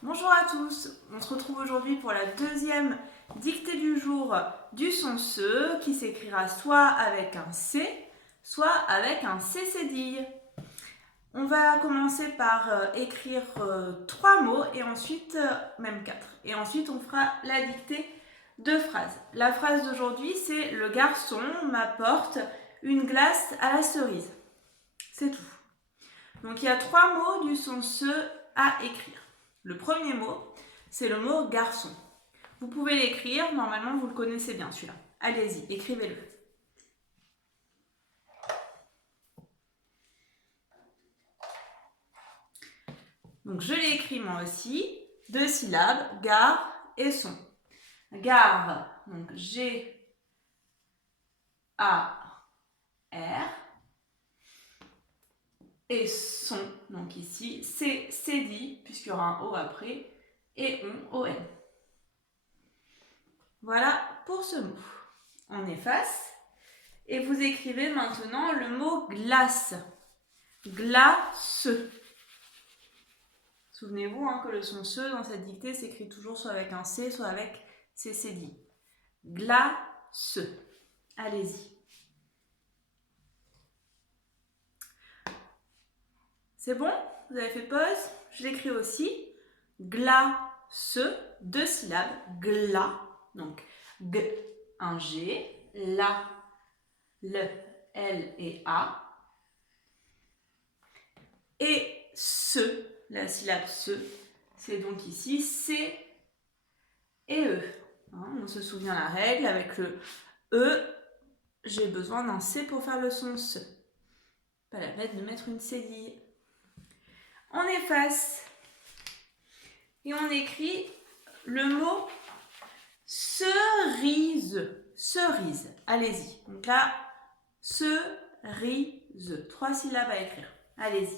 Bonjour à tous, on se retrouve aujourd'hui pour la deuxième dictée du jour du son SE qui s'écrira soit avec un C, soit avec un C cédille. On va commencer par écrire 3 mots et ensuite, même 4. Et ensuite on fera la dictée de phrases. La phrase d'aujourd'hui c'est « Le garçon m'apporte une glace à la cerise ». C'est tout. Donc il y a 3 mots du son SE à écrire. Le premier mot, c'est le mot garçon. Vous pouvez l'écrire, normalement vous le connaissez bien celui-là. Allez-y, écrivez-le. Donc je l'ai écrit moi aussi, 2 syllabes, gare et son. Gare, donc G-A-R. Et son, donc ici, c'est cédille, puisqu'il y aura un O après, et on, O-N. Voilà pour ce mot. On efface. Et vous écrivez maintenant le mot glace. Glace. Souvenez-vous que le son SE dans cette dictée s'écrit toujours soit avec un C, soit avec C cédille. Glace. Allez-y. C'est bon? Vous avez fait pause? Je l'écris aussi. Glace, 2 syllabes. Gla. Donc, G, un G. La, le, L et A. Et se, la syllabe se, c'est donc ici C et E. On se souvient la règle, avec le E, j'ai besoin d'un C pour faire le son se. Pas la peine de mettre une cédille. On efface. Et on écrit le mot cerise. Cerise. Allez-y. Donc là, cerise. 3 syllabes à écrire. Allez-y.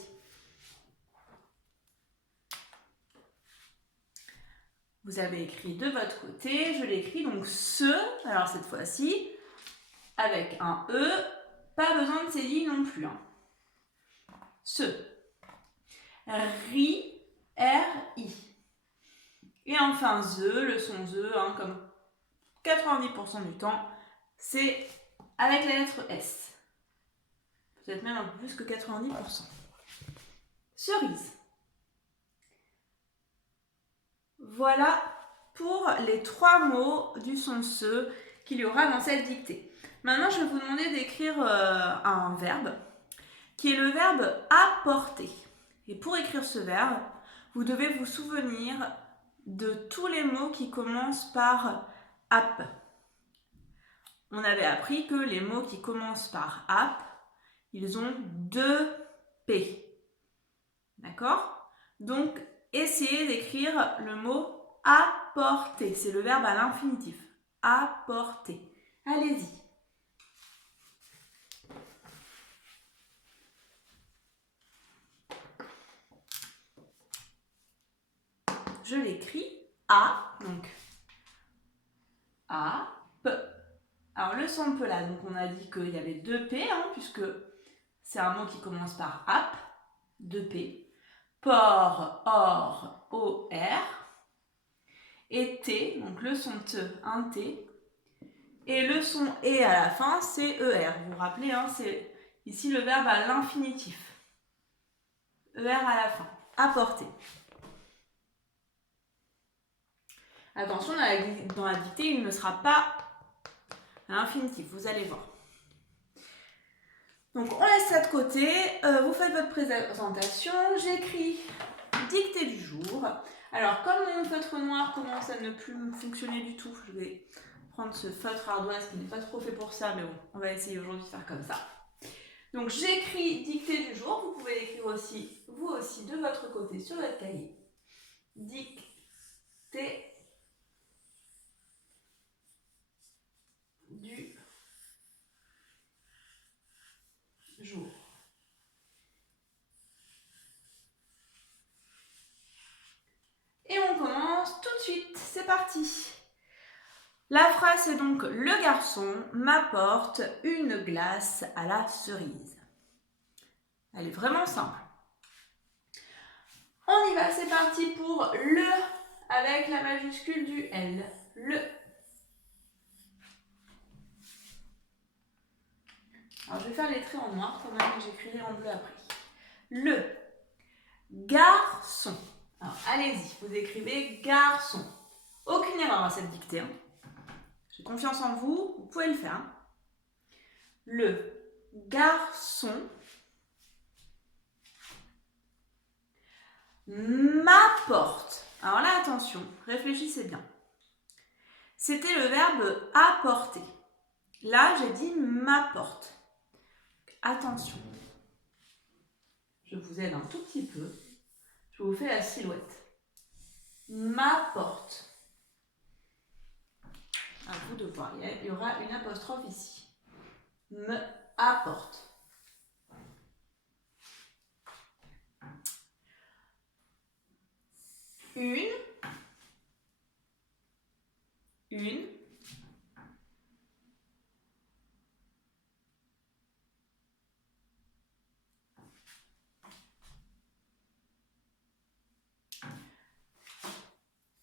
Vous avez écrit de votre côté. Je l'écris donc ce. Alors cette fois-ci, avec un E. Pas besoin de cédille non plus. Ce. Ri. R-I. Et enfin, le son ZE, comme 90% du temps, c'est avec la lettre S. Peut-être même un peu plus que 90%. Cerise. Voilà pour les 3 mots du son SE qu'il y aura dans cette dictée. Maintenant, je vais vous demander d'écrire un verbe qui est le verbe apporter. Et pour écrire ce verbe, vous devez vous souvenir de tous les mots qui commencent par ap. On avait appris que les mots qui commencent par ap, ils ont 2 P. D'accord? Donc, essayez d'écrire le mot apporter. C'est le verbe à l'infinitif. Apporter. Allez-y. Je l'écris A, donc A, P. Alors le son P là, donc on a dit qu'il y avait 2 P, puisque c'est un mot qui commence par ap, 2 P. Por, or, O-R. Et T, donc le son T, un T. Et le son E à la fin, c'est ER. Vous vous rappelez, c'est ici le verbe à l'infinitif. ER à la fin. Apporter. Attention, dans la dictée, il ne sera pas à l'infinitif. Vous allez voir. Donc, on laisse ça de côté. Vous faites votre présentation. J'écris dictée du jour. Alors, comme mon feutre noir commence à ne plus fonctionner du tout, je vais prendre ce feutre ardoise qui n'est pas trop fait pour ça, mais bon, on va essayer aujourd'hui de faire comme ça. Donc, j'écris dictée du jour. Vous pouvez l'écrire aussi, vous aussi, de votre côté sur votre cahier. Dictée du jour. Et on commence tout de suite. C'est parti. La phrase est donc « Le garçon m'apporte une glace à la cerise ». Elle est vraiment simple. On y va, c'est parti pour le avec la majuscule du L. Le. Alors je vais faire les traits en noir quand même, j'écrirai en bleu après. Le garçon. Alors allez-y, vous écrivez garçon. Aucune erreur à cette dictée. Hein. J'ai confiance en vous, vous pouvez le faire. Hein. Le garçon m'apporte. Alors là, attention, réfléchissez bien. C'était le verbe apporter. Là, j'ai dit m'apporte. Attention. Je vous aide un tout petit peu. Je vous fais la silhouette. M'apporte. À vous de voir. Il y aura une apostrophe ici. Me apporte. Une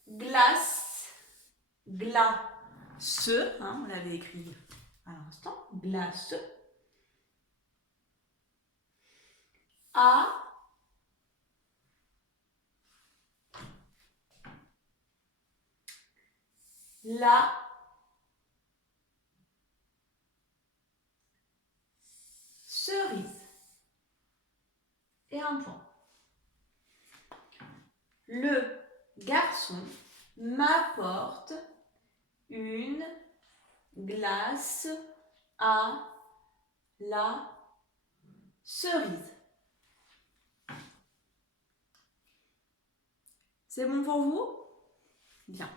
glace, glace, hein, on l'avait écrit à l'instant, glace, à la cerise. Et un point. Le garçon m'apporte une glace à la cerise. C'est bon pour vous? Bien.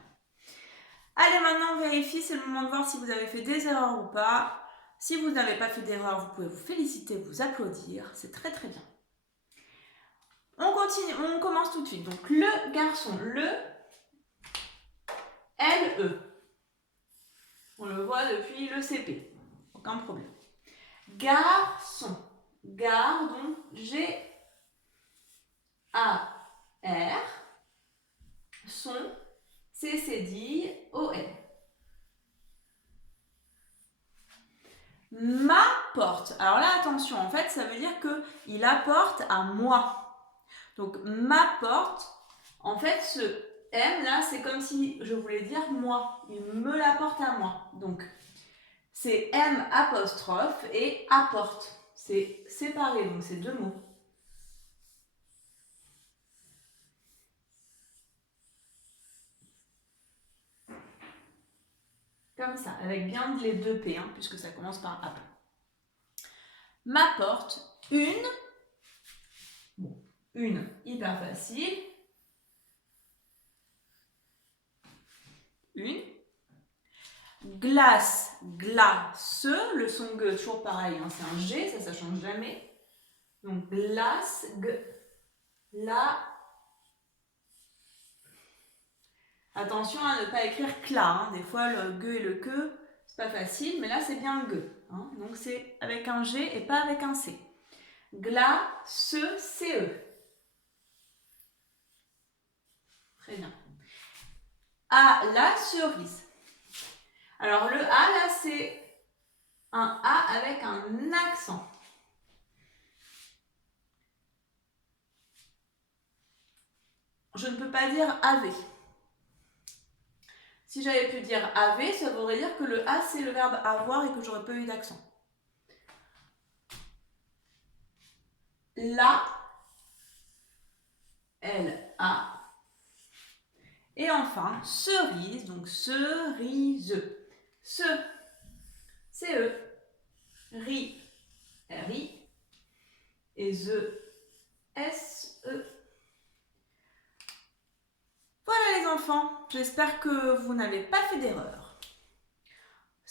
Allez, maintenant, on vérifie, c'est le moment de voir si vous avez fait des erreurs ou pas. Si vous n'avez pas fait d'erreur, vous pouvez vous féliciter, vous applaudir. C'est très très bien. On continue, on commence tout de suite. Donc, le garçon, le L-E. On le voit depuis le CP. Aucun problème. Garçon. Gar, donc G-A-R. Son, C-C-D-O-N. M'apporte. Alors là, attention, en fait, ça veut dire qu'il apporte à moi. Donc, m'apporte, en fait, ce M là, c'est comme si je voulais dire moi. Il me l'apporte à moi. Donc, c'est M apostrophe et apporte. C'est séparé, donc c'est deux mots. Comme ça, avec bien les deux P, hein, puisque ça commence par app. M'apporte une, hyper facile, une, glace, glace, le son G, toujours pareil, hein, c'est un G, ça change jamais. Donc glace, G, la. Attention à ne pas écrire cla, hein. Des fois le G et le que, c'est pas facile, mais là c'est bien G. Hein. Donc c'est avec un G et pas avec un C. Glace, CE. Très bien. À la cerise. Alors le A là c'est un A avec un accent. Je ne peux pas dire AV. Si j'avais pu dire AV, ça voudrait dire que le A c'est le verbe avoir et que j'aurais pas eu d'accent. La, L-A. Et enfin, cerise, donc cerise. Ce, C-E. Ri, R-I. Et ze, S-E. Voilà les enfants, j'espère que vous n'avez pas fait d'erreur.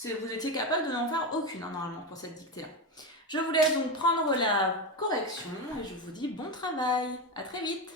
Vous étiez capable de n'en faire aucune, hein, normalement, pour cette dictée-là. Je vous laisse donc prendre la correction et je vous dis bon travail. À très vite.